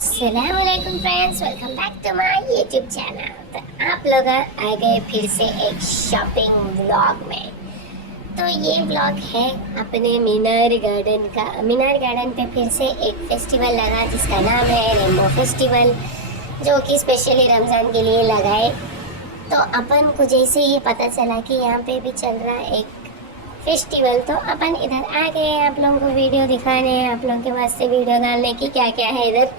अस्सलामुअलैकुम friends, welcome back to my YouTube channel. तो आप लोग आ गए फिर से एक शॉपिंग व्लॉग में। तो ये व्लॉग है अपने मीनार गार्डन का। मीनार गार्डन पे फिर से एक फेस्टिवल लगा जिसका नाम है रेमो फेस्टिवल, जो कि स्पेशली रमज़ान के लिए लगा है। तो अपन को जैसे ये पता चला कि यहाँ पे भी चल रहा है एक फेस्टिवल, तो अपन इधर आ गए आप लोगों को वीडियो दिखाने, आप लोगों के वास्ते वीडियो डालने की। क्या क्या है इधर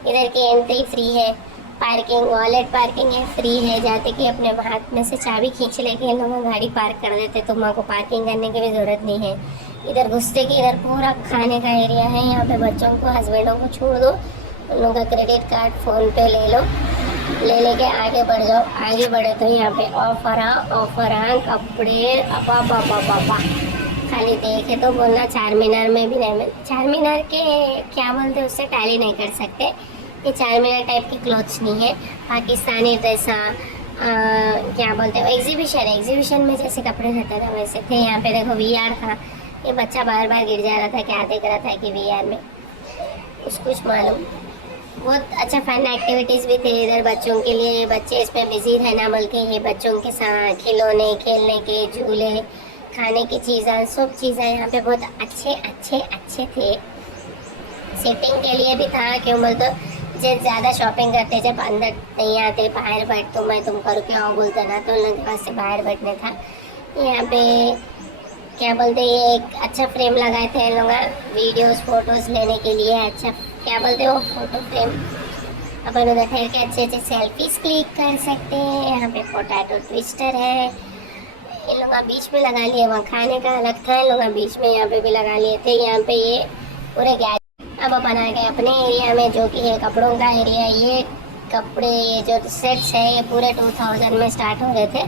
इधर की एंट्री फ्री है, पार्किंग वॉलेट पार्किंग है, फ्री है। जाते कि अपने हाथ में से चाबी खींच लेके इन लोगों गाड़ी पार्क कर देते, तो माँ को पार्किंग करने की भी ज़रूरत नहीं है। इधर घुसते कि इधर पूरा खाने का एरिया है। यहाँ पे बच्चों को हस्बैंडों को छोड़ दो, उन लोगों का क्रेडिट कार्ड फ़ोन पे ले लो, ले लेके आगे बढ़ जाओ। आगे बढ़े तो यहाँ पे ऑफर कपड़े अपा पापा पापा खाली देखे तो बोलना चार मीनार में भी नहीं मिल। चार मीनार के क्या बोलते उससे टैली नहीं कर सकते। ये चार मीनार टाइप के क्लोथ्स नहीं है, पाकिस्तानी ड्रेसा क्या बोलते हैं एग्जीबिशन में जैसे कपड़े रहते थे वैसे थे। यहाँ पे देखो वीआर था, ये बच्चा बार बार गिर जा रहा था, क्या देख रहा था कि वीआर में उसको कुछ मालूम। बहुत अच्छा फन एक्टिविटीज़ भी थे इधर बच्चों के लिए। बच्चे इसमें बिजी रहना बल्कि ये बच्चों के साथ खिलौने, खेलने के झूले, खाने की चीज़ें, सब चीज़ें यहाँ पे बहुत अच्छे थे। सिटिंग के लिए भी था, क्यों बोल तो जब ज़्यादा शॉपिंग करते जब अंदर नहीं आते, बाहर बैठ तो मैं तुम करो क्या बोलते ना, तो उन लोगों के पास से बाहर बैठने था। यहाँ पे क्या बोलते ये एक अच्छा फ्रेम लगाए थे इन लोग वीडियोस फोटोज़ लेने के लिए। अच्छा क्या बोलते हो फोटो फ्रेम, अपन उधर ठहर के अच्छे सेल्फीज क्लिक कर सकते हैं। यहाँ पे पोटैटो ट्विस्टर है, इन लोग बीच में लगा लिए। वहाँ खाने का अलग था, इन लोग बीच में यहाँ पे भी लगा लिए थे। यहाँ पे ये पूरे गैस अब अपन आ गए अपने एरिया में, जो कि है कपड़ों का एरिया। ये कपड़े, ये जो सेट्स है ये पूरे 2000 में स्टार्ट हो रहे थे।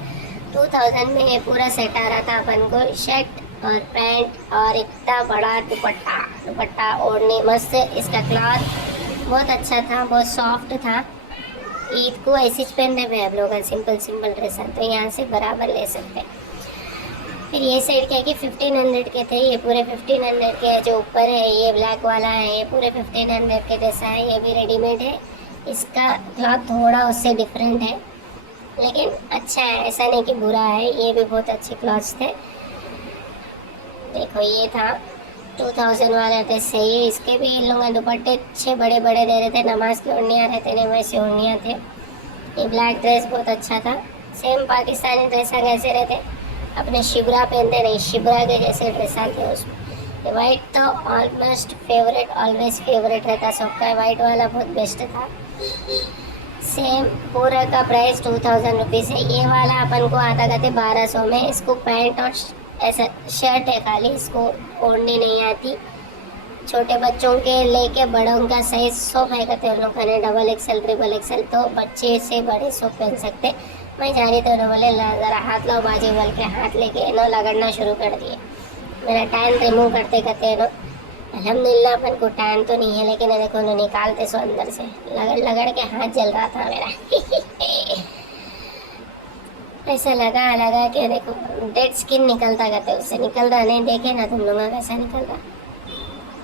2000 में ये पूरा सेट आ रहा था अपन को, शर्ट और पैंट और इतना बड़ा दुपट्टा ओढ़ने मस्त। इसका क्लॉथ बहुत अच्छा था, बहुत सॉफ्ट था। ईद को ऐसे पहनने में आप लोग सिंपल ड्रेस है तो यहाँ से बराबर ले सकते हैं। फिर ये साइड क्या कि 1500 के थे, ये पूरे 1500 के है। जो ऊपर है ये ब्लैक वाला है, ये पूरे 1500 के जैसा है। ये भी रेडीमेड है, इसका क्लॉथ थोड़ा उससे डिफरेंट है लेकिन अच्छा है, ऐसा नहीं कि बुरा है। ये भी बहुत अच्छे क्लॉथ्स थे। देखो ये था 2000 वाला थे, सही है। इसके भी इन लोग दुपट्टे अच्छे बड़े बड़े दे रहे थे, नमाज की ओढ़नियाँ रहते नहीं वैसे ओढ़नियाँ थे। ये ब्लैक ड्रेस बहुत अच्छा था, सेम पाकिस्तानी ड्रेस कैसे रहते अपने शिबरा पहनते नहीं, शिबरा के जैसे ड्रेस थे उसमें। वाइट तो ऑलमोस्ट फेवरेट, ऑलवेज फेवरेट रहता सबका, वाइट वाला बहुत बेस्ट था। सेम पूरा का प्राइस 2000 रुपीज़ है। ये वाला अपन को आता कहते 1200 में। इसको पैंट और ऐसा शर्ट है खाली, इसको ओढ़ने नहीं आती। छोटे बच्चों के लेके बड़ों का साइज सब है कहते उन लोग ने, डबल एक्सल ट्रिपल एक्सल, तो बच्चे से बड़े सब पहन सकते। मैं जा रही तो बोले ज़रा हाथ लो बाजी बोल के हाथ लेके नो लगड़ना शुरू कर दिए। मेरा टैन रिमूव करते करते नो अल्हम्दुलिल्लाह अपन को टैन तो नहीं है, लेकिन देखो नो निकालते सो अंदर से लगड़ के हाथ जल रहा था मेरा ऐसा लगा कि देखो डेड स्किन निकलता कहते उससे निकल रहा, नहीं देखे ना तुम लोगों कैसा निकल रहा।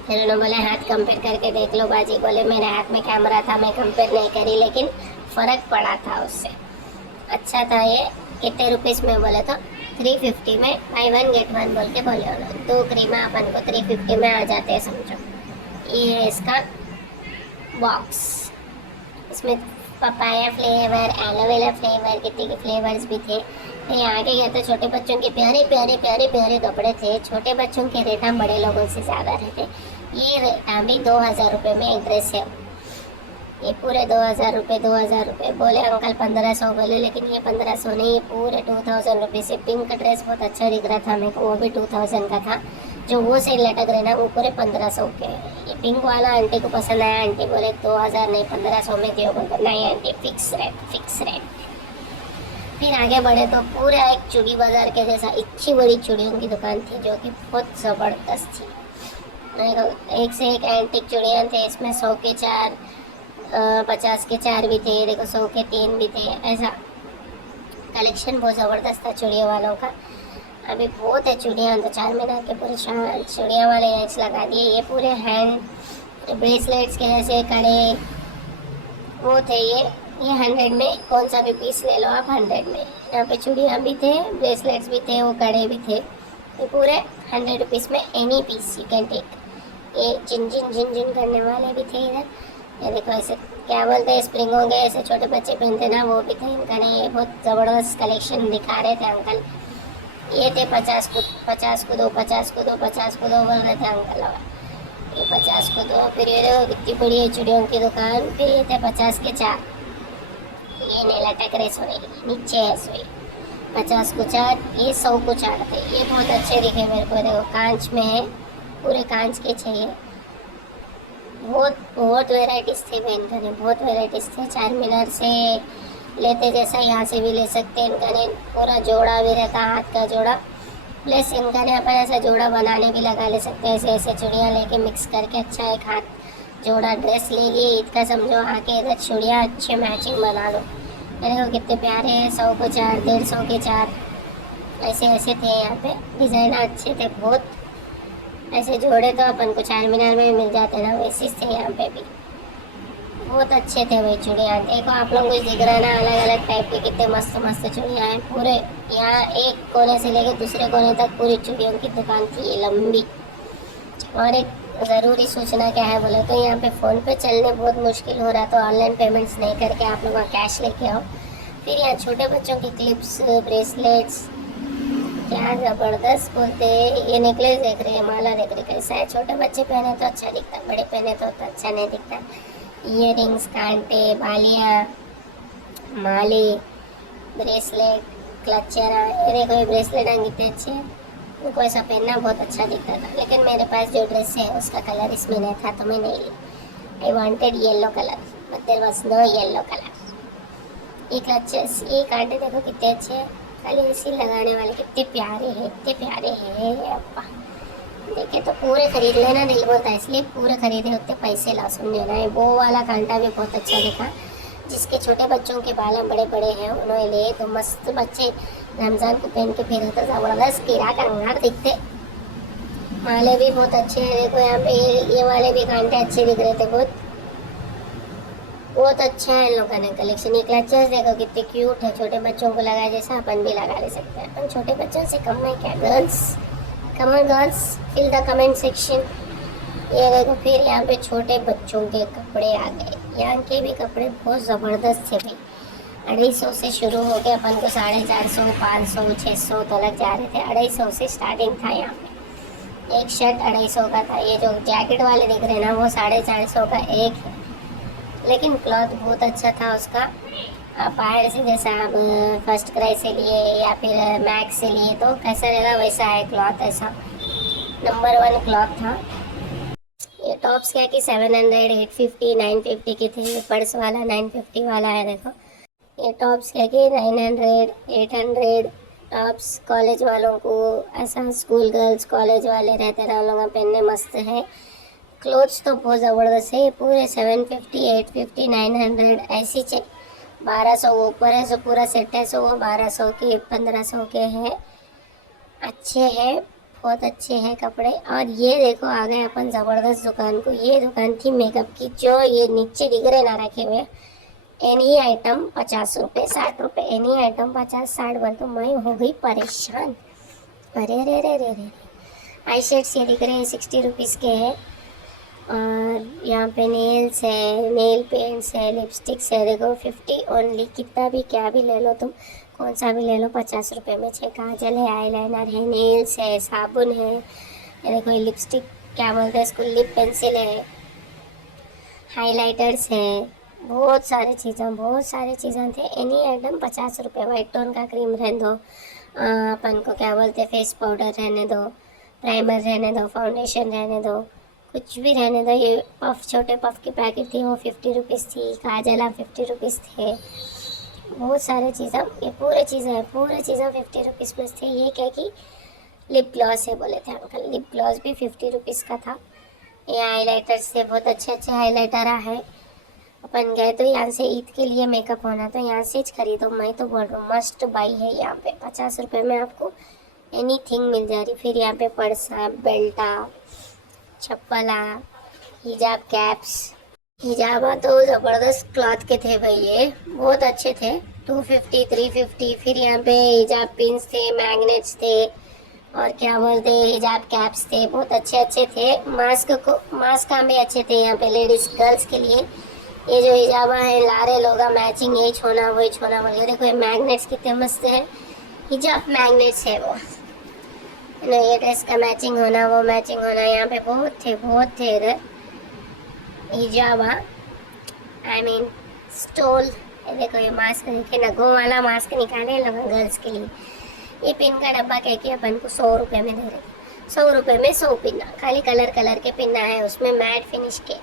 फिर उन्होंने बोले हाथ कंपेयर करके देख लो बाजी। बोले मेरे हाथ में कैमरा था, मैं कंपेयर नहीं करी, लेकिन फ़र्क पड़ा था उससे। अच्छा था। ये कितने रुपीज़ में बोले तो 350 में, बाई 1 गेट 1 बोल के बोले उन्होंने। 2 क्रीमा अपन को 350 में आ जाते हैं समझो। ये है इसका बॉक्स, इसमें पपाया फ्लेवर, एलोवेरा फ्लेवर, कितने के फ्लेवर्स भी थे। फिर यहाँ आगे गए तो छोटे बच्चों के प्यारे कपड़े थे। छोटे बच्चों के रेट हम बड़े लोगों से ज़्यादा रहते। ये रेट भी 2000 रुपये में एक ड्रेस है। ये पूरे 2000 रुपये बोले अंकल 1500 बोले, लेकिन ये 1500 नहीं, ये पूरे 2000 रुपये से। पिंक ड्रेस बहुत अच्छा दिख रहा था मेरे को, वो भी 2000 का था। जो वो साइड लटक रहे ना वो पूरे 1500 के। ये पिंक वाला आंटी को पसंद आया, आंटी बोले 2000 नहीं 1500 में दियो, बोलते नहीं आंटी फिक्स रेट। फिर आगे बढ़े तो पूरे एक चूड़ी बाज़ार के जैसा इतनी बड़ी चूड़ियों की दुकान थी, जो कि बहुत ज़बरदस्त थी। एक से एक एंटिक चूड़ियाँ थे इसमें, 100 के 4, 50 के 4 भी थे, देखो 100 के 3 भी थे। ऐसा कलेक्शन बहुत ज़बरदस्त था चूड़ियों वालों का। अभी बहुत है चूड़ियाँ, तो 4 मीनार के पूरे चूड़ियाँ वाले एड्स लगा दिए। ये पूरे हैंड ब्रेसलेट्स के जैसे कड़े, वो थे ये 100 में कौन सा भी पीस ले लो आप 100 में। यहाँ पे चूड़ियाँ भी थे, ब्रेसलेट्स भी थे, वो कड़े भी थे। ये पूरे 100 रुपीज़ में any piece you can take. ये जिन जिन जिन जिन करने वाले भी थे इधर। ये देखो ऐसे क्या बोलते हैं स्प्रिंग होंगे, ऐसे छोटे बच्चे पहनते ना, वो भी थे इनका। नहीं, ये बहुत ज़बरदस्त कलेक्शन दिखा रहे थे अंकल। ये थे 50 को 50 को दो, 50 को दो, 50 को दो बोल रहे थे अंकल। ये 50 को दो। फिर ये देखो कितनी बड़ी है चूड़ियों की दुकान। फिर ये थे 50 के 4। ये नहीं लटक रहे सोए, नीचे है सोए। 50 को 4, ये 100 को 4 थे। ये बहुत अच्छे दिखे मेरे को। देखो कांच में है, पूरे कांच के चाहिए। बहुत बहुत वेराइटीज़ थे बहन का ने, बहुत वेराइटीज़ थे। चार मीनार से लेते जैसा यहाँ से भी ले सकते हैं। इनका ने पूरा जोड़ा भी रहता, हाथ का जोड़ा प्लस इनका ने अपन ऐसा जोड़ा बनाने भी लगा ले सकते हैं। ऐसे ऐसे चूड़ियाँ लेके मिक्स करके अच्छा एक हाथ जोड़ा ड्रेस ले लिए ईद का समझो, आके इधर चूड़ियाँ अच्छे मैचिंग बना लो। मेरे को कितने प्यारे हैं। 100 को 4, 150 के 4, ऐसे ऐसे थे यहाँ पे। डिज़ाइन अच्छे थे बहुत। ऐसे जोड़े तो अपन को चार मीनार में मिल जाते ना, वैसे थे यहाँ पे भी। बहुत अच्छे थे भाई चूड़ियाँ। देखो आप लोग कुछ दिख रहा है ना, अलग अलग टाइप के कितने मस्त मस्त चूड़ियाँ हैं। पूरे यहाँ एक कोने से लेकर दूसरे कोने तक पूरी चूड़ियों की दुकान थी ये लंबी। और एक ज़रूरी सूचना क्या है बोले तो यहाँ पे फ़ोन पे चलने बहुत मुश्किल हो रहा, तो ऑनलाइन पेमेंट्स नहीं करके आप लोग कैश लेके आओ। फिर यहाँ छोटे बच्चों की क्लिप्स, ब्रेसलेट्स, क्या ज़बरदस्त बोलते हैं। ये नेकलेस देख रहे हैं, माला देख रहे कैसा है। छोटे बच्चे पहने तो अच्छा दिखता, बड़े पहने तो अच्छा नहीं दिखता। इयरिंग्स, कांटे, बालियाँ, माले, ब्रेसलेट, क्लचर। ये देखो ये ब्रेसलेट कितने अच्छे हैं। उनको ऐसा पहनना बहुत अच्छा दिखता था, लेकिन मेरे पास जो ड्रेस है उसका कलर इसमें नहीं था तो मैं नहीं ली। I wanted yellow colour but there was no yellow colour. ये क्लचर्स, ये कांटे देखो कितने अच्छे हैं। खाली इसी लगाने वाले कितने प्यारे हैं, इतने प्यारे हैं। अप्पा देखे तो पूरे खरीद लेना नहीं बोलता, इसलिए पूरे खरीदे उतने पैसे ला समझो ना। वो वाला कांटा भी बहुत अच्छा दिखा। जिसके छोटे बच्चों के बाल बड़े बड़े हैं उन्होंने लिए तो मस्त बच्चे रमज़ान को पहन के फिर तो ज़बरदस्त कीड़ा कंगार दिखते। माले भी बहुत अच्छे हैं। देखो यहाँ पे ये वाले भी कांटे अच्छे दिख रहे थे बहुत। बहुत अच्छा है इन लोगों ने कलेक्शन। ये क्लचर्स देखो कितने क्यूट है, छोटे बच्चों को लगा जैसा अपन भी लगा ले सकते हैं। अपन छोटे बच्चों से कम है क्या girls? Come on girls, fill the comment section. ये देखो फिर यहाँ पे छोटे बच्चों के कपड़े आ गए। यहाँ के भी कपड़े बहुत ज़बरदस्त थे भाई। 250 से शुरू हो के अपन को 450, 500, 600 तो लग जा रहे थे। 250 से स्टार्टिंग था यहाँ पे। एक शर्ट 250 का था। ये जो जैकेट वाले दिख रहे हैं ना वो 450 का एक है, लेकिन क्लॉथ बहुत अच्छा था उसका। आप बाहर से जैसा आप फर्स्ट क्राई से लिए या फिर मैक्स से लिए तो कैसा रहेगा वैसा है क्लॉथ, ऐसा नंबर 1 क्लॉथ था। ये टॉप्स क्या कि 700, 850, 950 के थे। ये पर्स वाला 950 वाला है देखो। ये टॉप्स क्या कि 900, 800 टॉप्स। कॉलेज वालों को ऐसा, स्कूल गर्ल्स कॉलेज वाले रहते ना, लोग पहनने मस्त है। क्लोथ्स तो बहुत ज़बरदस्त है। पूरे 750, 850, 900 ऐसी 1200 ऊपर है। जो पूरा सेट है सो वो 1200 के, 1500 के हैं। अच्छे हैं, बहुत अच्छे हैं कपड़े। और ये देखो आ गए अपन ज़बरदस्त दुकान को। ये दुकान थी मेकअप की। जो ये नीचे दिख रहे ना रखे हुए, एनी आइटम 50 रुपये, 60 रुपये। एनी आइटम 50, 60 बोल तो मैं हो गई परेशान। अरे अरे अरे अरे अरे, आई शेड्स ये दिख रहे हैं 60 रुपीज़ के हैं। और यहाँ पे नेल्स है, नेल पेंट्स है, लिपस्टिक्स है। देखो 50 ओनली। कितना भी क्या भी ले लो तुम, कौन सा भी ले लो 50 रुपये में। छः काजल है, आईलाइनर है, नेल्स है, साबुन है। ये देखो ये लिपस्टिक क्या बोलते हैं इसको, लिप पेंसिल है, हाइलाइटर्स है। बहुत सारी चीज़ें थे। एनी आइटम 50 रुपये। वाइट टोन का क्रीम रहने दो, अपन को क्या बोलते हैं फेस पाउडर रहने दो, प्राइमर रहने दो, फाउंडेशन रहने दो, कुछ भी रहने दो। ये पफ, छोटे पफ की पैकेट थी वो 50 रुपीज़ थी। काजल 50 रुपीज़ थे। बहुत सारे चीज़ें, ये पूरे चीज़ें 50 रुपीज़ में थे। ये क्या कि लिप ग्लॉस है बोले थे अंकल। लिप ग्लॉस भी 50 रुपीज़ का था। ये हाइलाइटर से बहुत अच्छे हाइलाइटर है। अपन गए तो यहाँ से ईद के लिए मेकअप होना तो यहाँ से खरीदो। मैं तो बोल रहा हूँ मस्ट बाई है। यहाँ पे 50 रुपये में आपको एनीथिंग मिल जा रही। फिर यहाँ पे पर्सा, बेल्टा, चप्पला, हिजाब कैप्स, हिजाबा तो ज़बरदस्त क्लॉथ के थे भाई, ये बहुत अच्छे थे। 250 350। फिर यहाँ पे हिजाब पिन्स थे, मैग्नेट्स थे, और क्या बोलते हैं हिजाब कैप्स थे, बहुत अच्छे अच्छे थे। मास्क भी अच्छे थे यहाँ पे लेडीज गर्ल्स के लिए। ये जो हिजाबा है लारे लोग मैचिंग, ये छोना वही छोना बोल देखो। ये मैग्नेट्स कितने मस्त है, हिजाब मैग्नेट्स है वो ना। ये ड्रेस का मैचिंग होना, वो मैचिंग होना, यहाँ पे बहुत थे इधर हिजाबा। I mean stall. ये देखो ये मास्क देखे, नगों वाला मास्क निकाले लोग गर्ल्स के लिए। ये पिन का डब्बा कह के अपन को 100 रुपये में दे रहे थे। 100 रुपये में 100 पिन्ना, खाली कलर के पिन्ना है उसमें, मैट फिनिश के।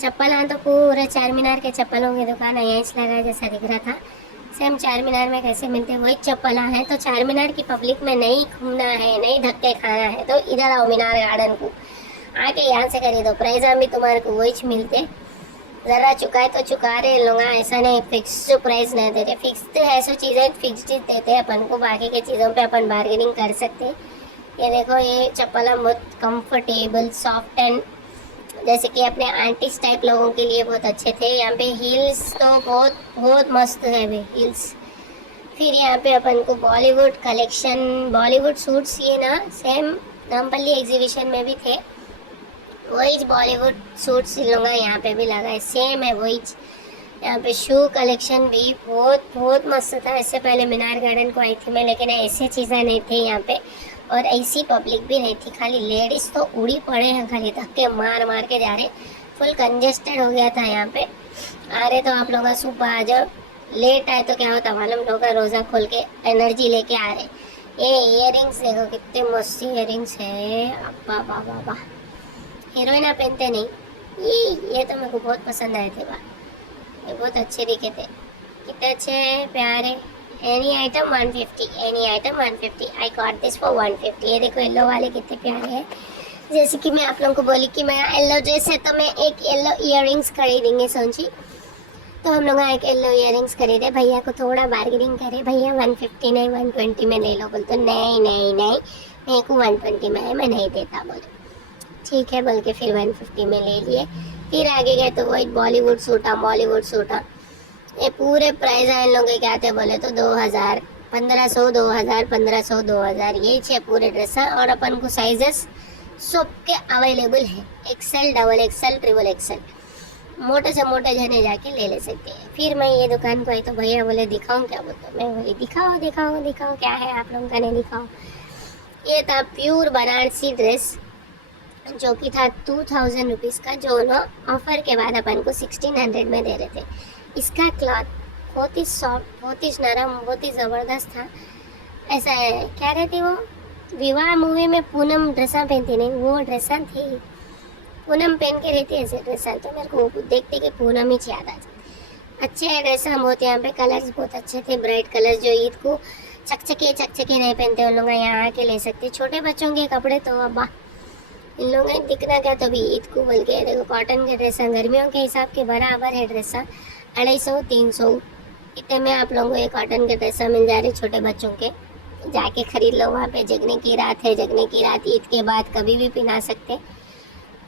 चप्पल हाँ तो पूरे चार मीनार के चप्पलों की दुकान है, यहीं लगा जैसा दिख रहा था। सेम चार मीनार में कैसे मिलते हैं वही चप्पल है। तो चार मीनार की पब्लिक में नहीं घूमना है, नहीं धक्के खाना है, तो इधर आओ मीनार गार्डन को आके यहाँ से खरीदो। प्राइस भी तुम्हारे को वही मिलते। ज़रा चुकाए तो चुका रहे लोग, ऐसा नहीं फिक्स प्राइस नहीं देते। फिक्स्ड है सो चीज़ें फिक्स्ड देते हैं अपन को, बाकी के चीज़ों पे अपन बार्गेनिंग कर सकते हैं। ये देखो ये चप्पल बहुत कंफर्टेबल सॉफ्ट एंड, जैसे कि अपने आंटीज टाइप लोगों के लिए बहुत अच्छे थे। यहाँ पे हील्स तो बहुत मस्त है वे हील्स। फिर यहाँ पे अपन को बॉलीवुड कलेक्शन, बॉलीवुड सूट्स, ये ना सेम नामपल्ली एग्जीबिशन में भी थे वही बॉलीवुड सूट्स लूँगा, यहाँ पे भी लगा है सेम है वही। यहाँ पे शू कलेक्शन भी बहुत मस्त था। इससे पहले मीनार गार्डन को आई थी मैं, लेकिन ऐसी चीज़ें नहीं थी यहाँ पे, और ऐसी पब्लिक भी नहीं थी। खाली लेडीज़ तो उड़ी पड़े हैं, खाली धक्के मार के जा रहे। फुल कंजेस्टेड हो गया था यहाँ पे। आ रहे तो आप लोग सुबह आ जाओ, लेट आए तो क्या होता मालूम, लोग रोज़ा खोल के एनर्जी लेके आ रहे। ये इयरिंग्स देखो कितने मस्त इयरिंग्स है, अब्बा बाबा। हीरोइना पहनते नहीं, ये तो मेरे को बहुत पसंद आए थे। ये बहुत अच्छे दिखे थे, कितने अच्छे हैं, प्यारे। Any item 150, any item 150। I got this for 150। ये देखो येलो वाले कितने प्यारे हैं। जैसे कि मैं आप लोगों को बोली कि मैं येलो ड्रेस है तो मैं एक येलो इयररिंग्स खरीदेंगे सोची, तो हम लोग एक येलो इयररिंग्स खरीदे। भैया को थोड़ा बार्गेनिंग करे, भैया 150 नहीं 120 में ले लो। बोलते नहीं मेरे को 120 में है, मैं नहीं देता। बोले ठीक है बोल के फिर 150 में ले लिए। फिर आगे गए तो वही बॉलीवुड सूटा। ये पूरे प्राइस आए लोग क्या थे बोले तो 2000 1500 2000 1500 2000, यही छे पूरे ड्रेस। और अपन को साइजेस सबके अवेलेबल है, XL, double XL, triple XL. मोटे से मोटे जने जाके ले सकते हैं। फिर मैं ये दुकान को आई तो भैया बोले दिखाऊं क्या, बोलते मैं वही दिखाओ क्या है आप लोगों का, नहीं दिखाओ। ये था प्योर बनारसी ड्रेस जो कि था 2000 रुपीज़ का, जो ना ऑफर के बाद अपन को 1600 में दे रहे थे। इसका क्लॉथ बहुत ही सॉफ्ट, बहुत ही नरम, बहुत ही ज़बरदस्त था। ऐसा है क्या रहती वो विवाह मूवी में पूनम ड्रेसा पहनती, नहीं वो ड्रेसा थी, पूनम पहन के रहती है ऐसे ड्रेसा। तो मेरे को देखते कि पूनम ही याद आ जाती। अच्छे ड्रेसा बहुत, यहाँ पे कलर्स बहुत अच्छे थे, ब्राइट कलर्स। जो ईद को चकचके नहीं पहनते उन लोग यहाँ आके ले सकते। छोटे बच्चों के कपड़े तो अब्बा इन लोगों ने दिखना क्या, तो भी ईद को बोल के देखो कॉटन के ड्रेसा गर्मियों के हिसाब के बराबर है ड्रेसा। 250 300 इतने में आप लोगों को ये कॉटन के ड्रेसा मिल जा रहे छोटे बच्चों के। जाके खरीद लो, वहाँ पे जगने की रात है, जगने की रात ईद के बाद कभी भी पहना सकते।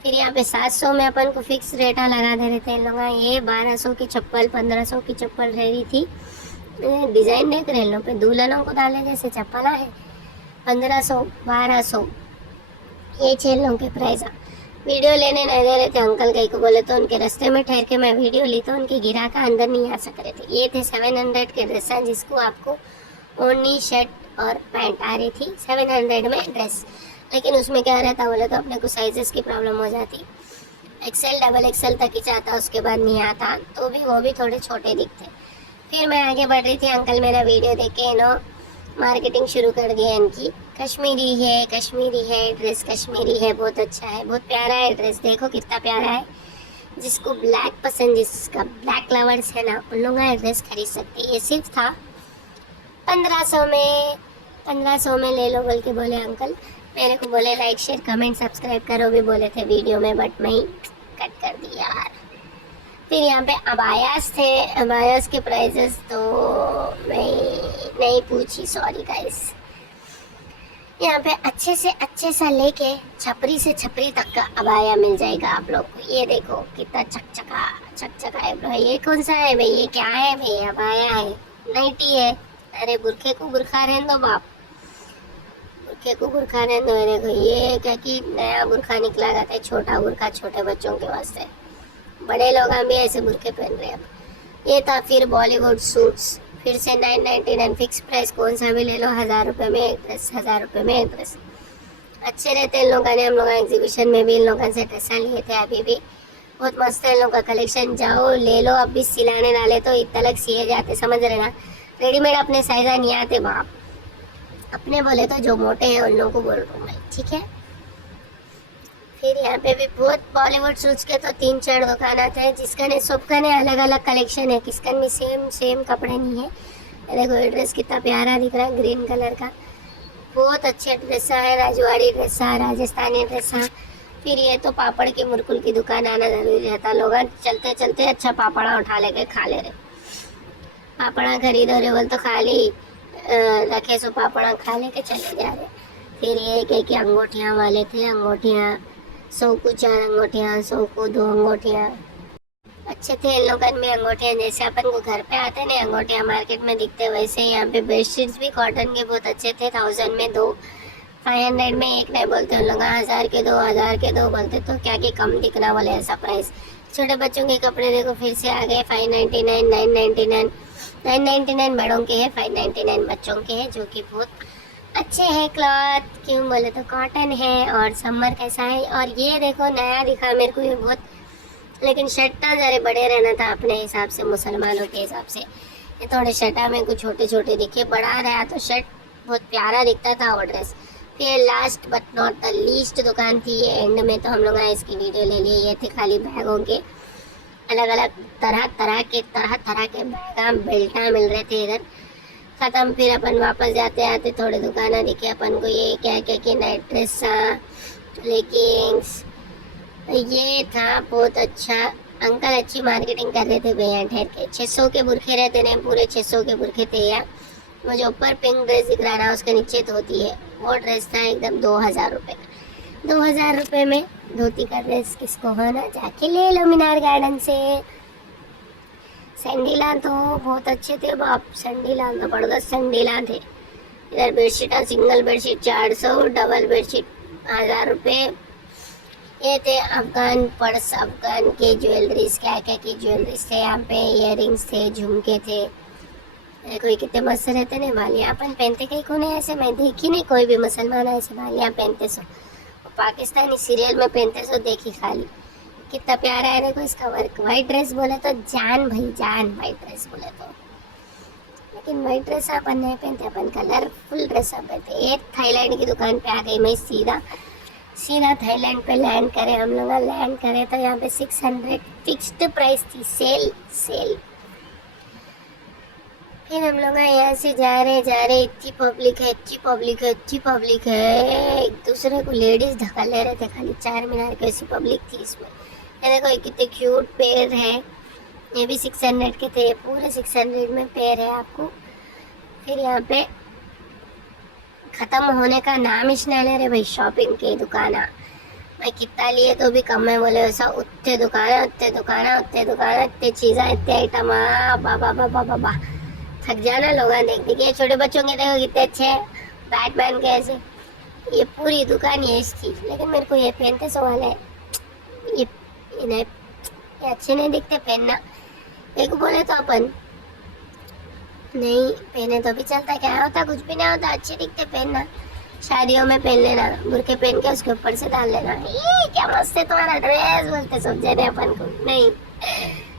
फिर यहाँ पे 700 में अपन को फिक्स रेटा लगा दे रहे थे इन लोग। ये 1200 की चप्पल 1500 की चप्पल रह रही थी। डिज़ाइन देख रहे लोग पे दुल्हनों को डाले जैसे चप्पल है। 1500 1200 ये 6 लोगों के प्राइस। वीडियो लेने नहीं दे रहे थे अंकल, कहीं को बोले तो उनके रास्ते में ठहर के मैं वीडियो ली तो उनके गिरा का अंदर नहीं आ सक रहे थे। ये थे 700 के ड्रेस हैं, जिसको आपको ओढ़नी शर्ट और पैंट आ रही थी 700 में ड्रेस। लेकिन उसमें क्या रहता बोले तो अपने को साइजेस की प्रॉब्लम हो जाती। एक्सेल डबल एक्सेल तक ही चाहता, उसके बाद नहीं आता, तो भी वो भी थोड़े छोटे दिखते। फिर मैं आगे बढ़ रही थी, अंकल मेरा वीडियो देख के नो मार्केटिंग शुरू कर दिया इनकी। कश्मीरी है ड्रेस, कश्मीरी है, बहुत अच्छा है, बहुत प्यारा है ड्रेस। देखो कितना प्यारा है। जिसको ब्लैक पसंद, जिसका ब्लैक लवर्स है ना, उन लोग ड्रेस खरीद सकते हैं। ये सिर्फ था 1500 में ले लो बोल के बोले अंकल। मेरे को बोले लाइक शेयर कमेंट सब्सक्राइब करो भी बोले थे वीडियो में, बट मैं कट कर दिया यार। फिर यहाँ पे अबायास थे, अबायास के प्राइजेस तो मैं नहीं पूछी, सॉरी गाइस। यहाँ पे अच्छे सा लेके छपरी से छपरी तक का अबाया मिल जाएगा आप लोग को। ये देखो कितना चकचका चकचकाए भाई। ये कौन सा है भाई, ये क्या है भाई, अबाया है, नाइटी है। अरे बुरखे को बुरखा रहने दो बाप, बुरखे को बुरखा रहने दो। देखो ये क्या कि नया बुरखा निकला जाता है, छोटा बुरखा छोटे बच्चों के वास्ते। बड़े लोग भी ऐसे बुरखे पहन रहे हैं अब। ये था फिर बॉलीवुड सूट्स, फिर से 999 फिक्स प्राइस, कौन सा भी ले लो, 1000 रुपये में एक ड्रेस, 1000 रुपये में एक ड्रेस। अच्छे रहते हैं इन लोगों ने, हम लोग एग्जीबिशन में भी इन लोगों से ड्रेसा लिए थे, अभी भी बहुत मस्त है इन लोगों का कलेक्शन। जाओ ले लो, अब भी सिलाने डाले तो इतना अलग सिए जाते, समझ रहे ना। रेडीमेड अपने साइजा नहीं आते बाप, अपने बोले तो जो मोटे हैं उन लोगों को बोल रहा हूँ मैं, ठीक है। फिर यहाँ पे भी बहुत बॉलीवुड सूट्स के तो 3-4 दुकान आते हैं, जिसका ने सबका ने अलग अलग कलेक्शन है, किसका में सेम सेम कपड़े नहीं है। देखो ये ड्रेस कितना प्यारा दिख रहा है, ग्रीन कलर का, बहुत अच्छे ड्रेस है, राजवाड़ी ड्रेस, राजस्थानी ड्रेस। फिर ये तो पापड़ की मुरकुल की दुकान आना जरूरी रहता, लोग चलते चलते अच्छा पापड़ा उठा लेके खा ले रहे, पापड़ा खरीदो रे बोल तो खाली रखे सो पापड़ा खा लेके चले जा रहे। फिर ये कि अंगूठियाँ वाले थे, अंगूठियाँ 100 को 4 अंगूठियाँ, 100 को 2 अंगूठियाँ, अच्छे थे इन लोगों में अंगूठियाँ। जैसे अपन को घर पे आते ना अंगूठियाँ मार्केट में दिखते, वैसे यहाँ पे बेडशीट्स भी कॉटन के बहुत अच्छे थे। 1000 में 2, 500 में एक नहीं बोलते उन लोग, 1000 के 2, 1000 के 2 बोलते, तो क्या कि कम दिखना वाले ऐसा प्राइस। छोटे बच्चों के कपड़े देखो फिर से आ गए, 599, 999, 999 बड़ों के हैं, 599 बच्चों के हैं, जो कि बहुत अच्छे हैं क्लॉथ। क्यों बोले तो कॉटन है, और समर कैसा है। और ये देखो नया दिखा मेरे को ये बहुत, लेकिन शर्टा जरा बड़े रहना था अपने हिसाब से, मुसलमानों के हिसाब से। ये थोड़े शर्टा में कुछ छोटे छोटे दिखे, बड़ा रहा तो शर्ट बहुत प्यारा दिखता था वो ड्रेस। फिर last but not the least दुकान थी ये एंड में, तो हम लोग इसकी वीडियो ले लिए। ये थे खाली बैगों के, अलग अलग तरह तरह के बैग, बेल्टा मिल रहे थे इधर। ख़त्म, फिर अपन वापस जाते आते थोड़े दुकानें दिखे अपन को, ये क्या क्या कि नाइट ड्रेस, लेगिंग्स। ये था बहुत अच्छा, अंकल अच्छी मार्केटिंग कर रहे थे भैया ठहर के। 600 के बुरखे रहते हैं, पूरे 600 के बुरखे थे यार। वो जो ऊपर पिंक ड्रेस दिख रहा है उसके नीचे धोती है, वो ड्रेस था एकदम 2000 रुपये का। 2000 रुपये में धोती का ड्रेस किसको है ना, जाके ले लो मीनार गार्डन से। सैंडीला तो बहुत अच्छे थे बाप, सैंडीला जबरदस्त सैंडीला थे। इधर bedsheet, single bedsheet 400, double bedsheet 1000 रुपये। ये थे अफगान पर्स, अफगान के ज्वेलरीज, क्या क्या की ज्वेलरीज थे यहाँ पे, इयररिंग्स थे, झुमके थे। कोई कितने मस्त रहते ना, वालियाँ अपन पहनते कहीं को नहीं ऐसे, मैं देखी नहीं कोई भी मुसलमान ऐसे वालियाँ पहनते सो। पाकिस्तानी सीरियल में पहनते सो देखी खाली, कितना प्यारा है देखो इसका वर्क। वाइट ड्रेस बोले तो जान भाई जान, वाइट ड्रेस बोले तो। लेकिन वाइट ड्रेस अपन नहीं पहनते, अपन कलरफुल ड्रेस अब पहनते। एक थाईलैंड की दुकान पे आ गई मैं, सीधा थाईलैंड पे लैंड करे हम लोग। लैंड करे तो यहाँ पे 600 फिक्स्ड प्राइस थी, सेल। फिर हम लोग यहाँ से जा रहे, इतनी पब्लिक है, एक दूसरे को लेडीज धक्का ले रहे थे खाली। 4 मीनार की ऐसी पब्लिक थी इसमें। ये देखो कितने क्यूट पेड़ है, ये भी 600 के थे, पूरे 600 में पेड़ है आपको। फिर यहाँ पे खत्म होने का नाम ही नहीं ले रहे भाई, शॉपिंग की दुकान। मैं कितना लिए तो भी कम है बोले वैसा, उतने दुकान, इतने चीज़ें, इतने आइटम, बाबा थक जाना लोग देख देखिए। छोटे बच्चों के देखो कितने अच्छे हैं, बैटमैन के ऐसे। ये पूरी दुकान ये थी, लेकिन मेरे को ये पहनते सो वाले ये अच्छे नहीं दिखते पहनना। एक बोले तो अपन नहीं पहने तो भी चलता, क्या होता, कुछ भी नहीं होता, अच्छे दिखते पहनना। शादियों में पहन लेना, बुरके पहन के उसके ऊपर से डाल लेना, ये क्या मस्त है तुम्हारा ड्रेस बोलते सब जने अपन को। नहीं,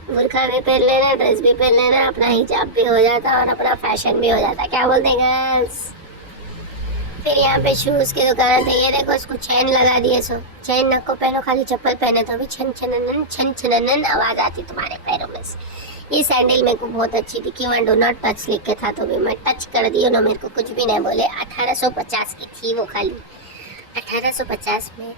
बुरखा भी पहन लेना, ड्रेस भी पहन लेना, अपना हिजाब भी हो जाता और अपना फैशन भी हो जाता, क्या बोलते हैं गर्ल्स। फिर यहाँ पे शूज़ की दुकान थे। ये देखो इसको चैन लगा दिए, सो चैन नक को पहनो, खाली चप्पल पहने तो भी छन छनन आवाज़ आती तुम्हारे पैरों में से। ये सैंडल मेरे को बहुत अच्छी दिखी, वहाँ डो नॉट टच लिख के था तो भी मैं टच कर दी, उन्होंने मेरे को कुछ भी नहीं बोले। 1850 की थी वो, खाली 1850 में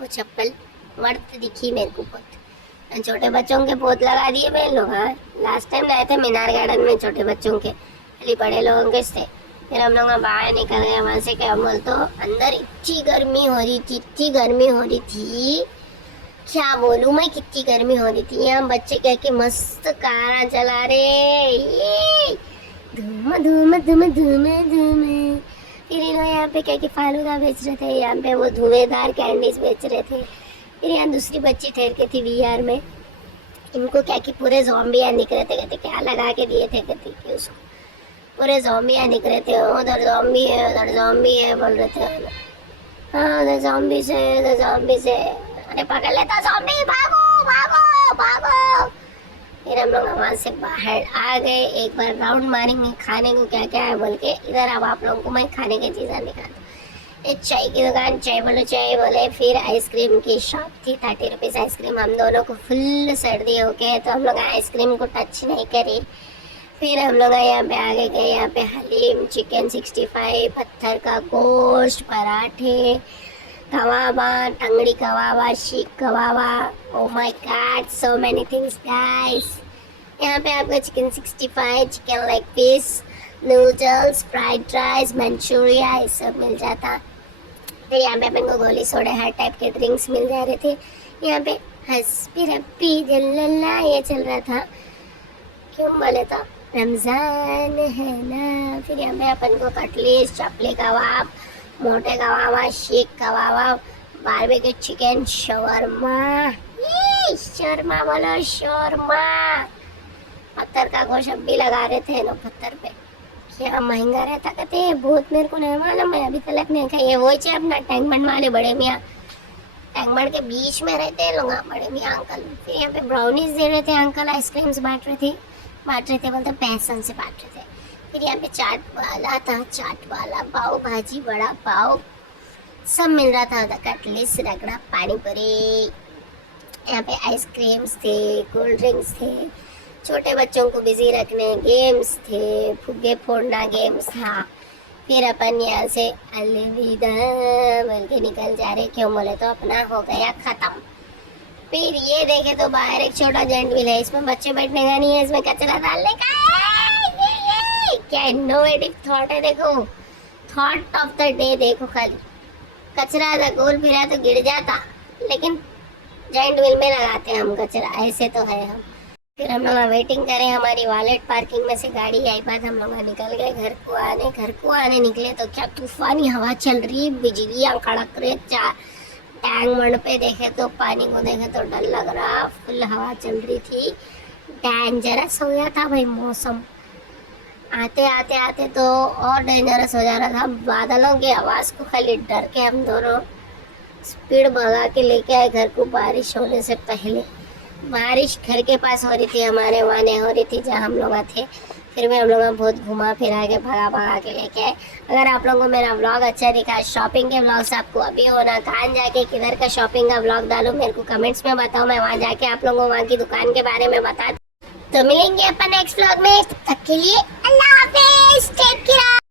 वो चप्पल वर्थ दिखी मेरे को बहुत। छोटे बच्चों के बहुत लगा दिए मैं लोग। हाँ, लास्ट टाइम लाए थे मीनार गार्डन में छोटे बच्चों के, खाली बड़े लोगों के थे। फिर हम लोग बाहर निकल गए वहाँ से, क्या बोल तो अंदर इतनी गर्मी हो रही थी क्या बोलूं मैं, कितनी गर्मी हो रही थी। यहाँ बच्चे क्या कि मस्त कार चला रहे, ये धूम धूम धूम धूम धूम। फिर इन्होंने यहाँ पे क्या कि फालूदा बेच रहे थे, यहाँ पे वो धुएंधार कैंडीज बेच रहे थे। फिर यहाँ दूसरी बच्ची ठहर के थी वीआर में, इनको क्या कि पूरे ज़ॉम्बियाँ दिख रहे थे, कहते क्या लगा के दिए थे कहती कि उसको पूरे ज़ॉम्बियाँ दिख रहे थे। उधर ज़ॉम्बी है, उधर ज़ॉम्बी है बोल रहे थे। हाँ उधर ज़ॉम्बी से, उधर ज़ॉम्बी से, अरे पकड़ लेता ज़ॉम्बी, भागो भागो भागो। फिर हम लोग वहाँ से बाहर आ गए, एक बार राउंड मारेंगे खाने को क्या क्या है बोल के। इधर अब आप लोगों को मैं खाने की चीज़ें दिखाता हूँ। एक चाय की दुकान, चाय बोले। फिर आइसक्रीम की शॉप थी, 30 रुपीज़ आइसक्रीम। हम दोनों को फुल सर्दी हो गए तो हम लोग आइसक्रीम को टच नहीं करी। फिर हम लोग यहाँ पे आगे गए, यहाँ पे हलीम, चिकन 65, पत्थर का गोश्त, पराठे, कबाबा, टंगड़ी कबाबा, शीख कबाबा। Oh my god, so many things guys. यहाँ पे आपको chicken 65, chicken leg piece, noodles, fried rice, manchurian ये सब मिल जाता। फिर यहाँ पे अपन को गोली सोडे हर टाइप के ड्रिंक्स मिल जा रहे थे। यहाँ पे हस्बी रब्बी जल्लल्ला ये चल रहा था, क्यों बोले तो रमज़ान है ना। फिर यहाँ पे अपन को कटलीस, चपली कबाब, मोटे कबाबा, शीख कबाबा, बारबेक्यू चिकन, शवरमा, ये शर्मा बोलो शोरमा। पत्थर का गोश्त अब भी लगा रहे थे ना पत्थर पे, क्या महंगा रहता कहते बहुत, मेरे को नहीं मालूम, मैं अभी तक नहीं खाई। वो चाहिए अपना टैंक बंड वाले बड़े मियाँ, टैंक बंड के बीच में रहते हैं लोग बड़े मियाँ अंकल। फिर यहाँ पे ब्राउनीज दे रहे थे अंकल, आइसक्रीम्स बांट रहे थे बोलते पैसन से बांट रहे थे। फिर यहाँ पे चाट वाला था, चाट वाला, पाव भाजी, बड़ा पाव सब मिल रहा था। कटलेस, रगड़ा, पानी पूरी। यहाँ पे आइसक्रीम्स थे, कोल्ड ड्रिंक्स थे, छोटे बच्चों को बिजी रखने गेम्स थे, फुग्गे फोड़ना गेम्स था। फिर अपन यहाँ से अलविदा बोल के निकल जा रहे, क्यों बोले तो अपना हो गया ख़त्म। फिर ये देखे तो बाहर एक छोटा जेंट व्हील है, इसमें बच्चे बैठने का नहीं है, इसमें कचरा डालने का है। ये क्या इनोवेटिव थॉट है, देखो थॉट ऑफ द डे। देखो खाली कचरा था, गोल फिरा तो गिर जाता, लेकिन जेंट व्हील में लगाते हम कचरा, ऐसे तो है हम। फिर हम लोग वेटिंग करें, हमारी वॉलेट पार्किंग में से गाड़ी आई, बाद हम लोग निकल गए घर को आने निकले तो क्या तूफानी हवा चल रही, बिजलियाँ कड़क रही। टैंक बंड पे देखे तो पानी को देखे तो डर लग रहा, फुल हवा चल रही थी, डेंजरस हो गया था भाई मौसम। आते आते तो और डेंजरस हो जा रहा था। बादलों की आवाज़ को खाली डर के हम दोनों स्पीड भगा के लेके आए घर को, बारिश होने से पहले। बारिश घर के पास हो रही थी, हमारे वहाँ नहीं हो रही थी जहाँ हम लोग थे। फिर भी हम लोग बहुत घुमा फिरा के भगा के लेके आए। अगर आप लोगों को मेरा व्लॉग अच्छा दिखा, शॉपिंग के व्लॉग्स आपको अभी होना, कहाँ जाके किधर का शॉपिंग का व्लॉग डालूं मेरे को कमेंट्स में बताओ, मैं वहाँ जाके आप लोगों को वहाँ की दुकान के बारे में बता। तो मिलेंगे अपन नेक्स्ट व्लॉग में, तब तक के लिए अल्लाह हाफिज़, टेक केयर।